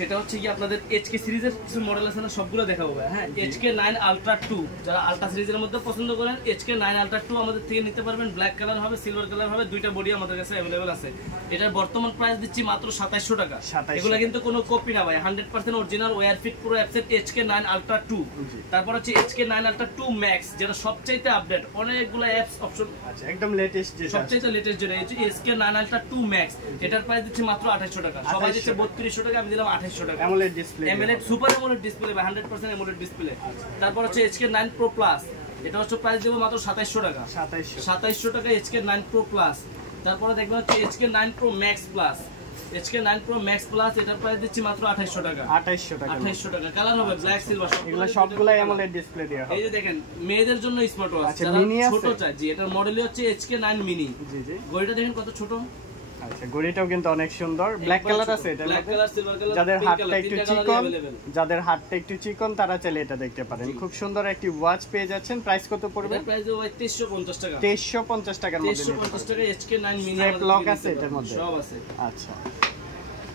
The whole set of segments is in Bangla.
সেটা হচ্ছে কি আপনাদের HK সিরিজের কিছু মডেল আছে না, সবগুলো দেখাবো ভাই। হ্যাঁ, HK9 Ultra 2 যারা আলট্রা সিরিজের মধ্যে পছন্দ করেন HK9 Ultra 2 আমাদের থেকে নিতে পারবেন। ব্ল্যাক কালার হবে, সিলভার কালার হবে, দুইটা বডি আমাদের কাছে अवेलेबल আছে। এটার বর্তমান প্রাইস দিচ্ছি মাত্র 2700 টাকা। এগুলা কিন্তু কোনো কপি না ভাই, 100% অরিজিনাল ওয়্যার ফিট পুরো অ্যাপসেট HK9 Ultra 2। তারপর হচ্ছে HK9 Ultra 2 Max যেটা সবচাইতে আপডেট, অনেকগুলো অ্যাপস অপশন আছে, একদম লেটেস্ট যেটা সবচাইতে লেটেস্ট যেটা HK9 Ultra 2 Max। এটার প্রাইস দিচ্ছি মাত্র 2800 টাকা। সবাই দিচ্ছে 3200 টাকা, আমি দিলাম 2800 টাকা। AMOLED display, AMOLED super AMOLED display ভাই, 100% AMOLED ডিসপ্লে। তারপর হচ্ছে HK9 Pro Plus, এটা হচ্ছে প্রাইস দেব মাত্র 2700 টাকা। 2700 টাকা HK9 Pro Plus। তারপরে দেখবেন হচ্ছে HK9 Pro Max Plus, HK9 Pro Max Plus এটার প্রাইস দিচ্ছি মাত্র 2800 টাকা। 2800 টাকা। কালার হবে ব্ল্যাক সিলভার, এগুলো সবগুলাই AMOLED ডিসপ্লে দেয়া হবে। এই যে দেখেন মেয়েদের জন্য স্মার্ট ওয়াচ যারা ছোট চায়, জি এটার মডেলই হচ্ছে HK9 Mini। জি জি, ঘড়িটা দেখেন কত ছোট। আচ্ছা, ঘড়িটাও কিন্তু অনেক সুন্দর, ব্ল্যাক কালার আছে এটার মধ্যে। ব্ল্যাক কালার, সিলভার কালার, যাদের হাতটা একটু চিকন তারা চাইলে এটা দেখতে পারেন। খুব সুন্দর একটি ওয়াচ পেয়ে যাচ্ছেন। প্রাইস কত পড়বে? এটার প্রাইস হবে 2350 টাকা। 2350 টাকার মধ্যে 2350 টাকা HK9 Mini আমাদের লক আছে এটার মধ্যে, সব আছে। আচ্ছা,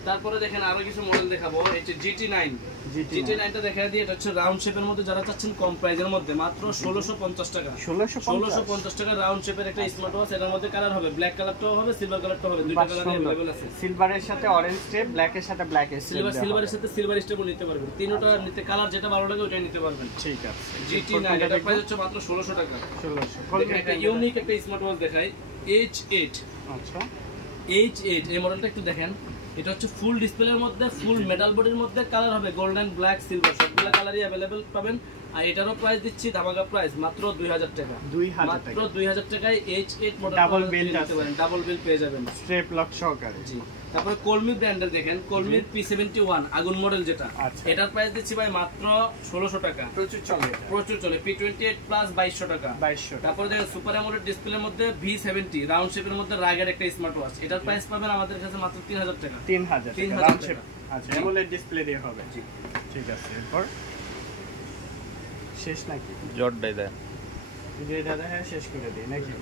তারপরে দেখেন আরো কিছু মডেল দেখাবো। এই যে GT9 টা দেখাই দিই। এটা হচ্ছে রাউন্ড শেপের মধ্যে, যারা চাচ্ছেন কম প্রাইসের মধ্যে মাত্র 1650 টাকা। 1650 টাকা রাউন্ড শেপের একটা স্মার্ট ওয়াচ। এর মধ্যে কালার হবে, ব্ল্যাক কালারটাও হবে, সিলভার কালারটাও হবে, দুইটা কালার अवेलेबल আছে। সিলভারের সাথে অরেঞ্জ স্টেপ, ব্ল্যাকের সাথে ব্ল্যাক স্টেপ, সিলভারের সাথে সিলভার স্টেপও নিতে পারবেন। তিনটা নিতে কালার যেটা ভালো লাগে ওটাই নিতে পারবেন। ঠিক আছে। GT9 এর প্রাইস হচ্ছে মাত্র 1600 টাকা। 1600। একটা ইউনিক একটা স্মার্ট ওয়াচ দেখাই, H8। আচ্ছা, H8 এই মডেলটা একটু দেখেন। এটা হচ্ছে ফুল ডিসপ্লের মধ্যে, ফুল মেটাল বডির মধ্যে, কালার হবে গোল্ডেন, ব্ল্যাক, সিলভার, সবগুলো কালারই अवेलेबल পাবেন। আর এটারও প্রাইস দিচ্ছি ধামাকা প্রাইস মাত্র 2000 টাকা। মাত্র 2000 টাকায় H8 মডেল ডাবল বিল নিতে পারেন, ডাবল বিল পেয়ে যাবেন স্ট্রেপ লক সহকারে। জি। তারপরে কলমি ব্র্যান্ডের দেখেন, কলমির P71 আগুন মডেল যেটা, এটার প্রাইস দিচ্ছি ভাই মাত্র 1600 টাকা। প্রচুর চলে P28 প্লাস 2200 টাকা। তারপরে দেখেন সুপার অ্যামোলেড ডিসপ্লের মধ্যে V70 রাউন্ড শেপের মধ্যে রাগের একটা স্মার্ট ওয়াচ, এটার প্রাইস পাবেন আমাদের কাছে মাত্র 3000 টাকা। 3000 রাউন্ড শেপ। আচ্ছা, অ্যামোলেড ডিসপ্লে দিয়ে হবে। জি, ঠিক আছে। এরপর শেষ নাকি? জট দেয়, শেষ করে দিই নাকি?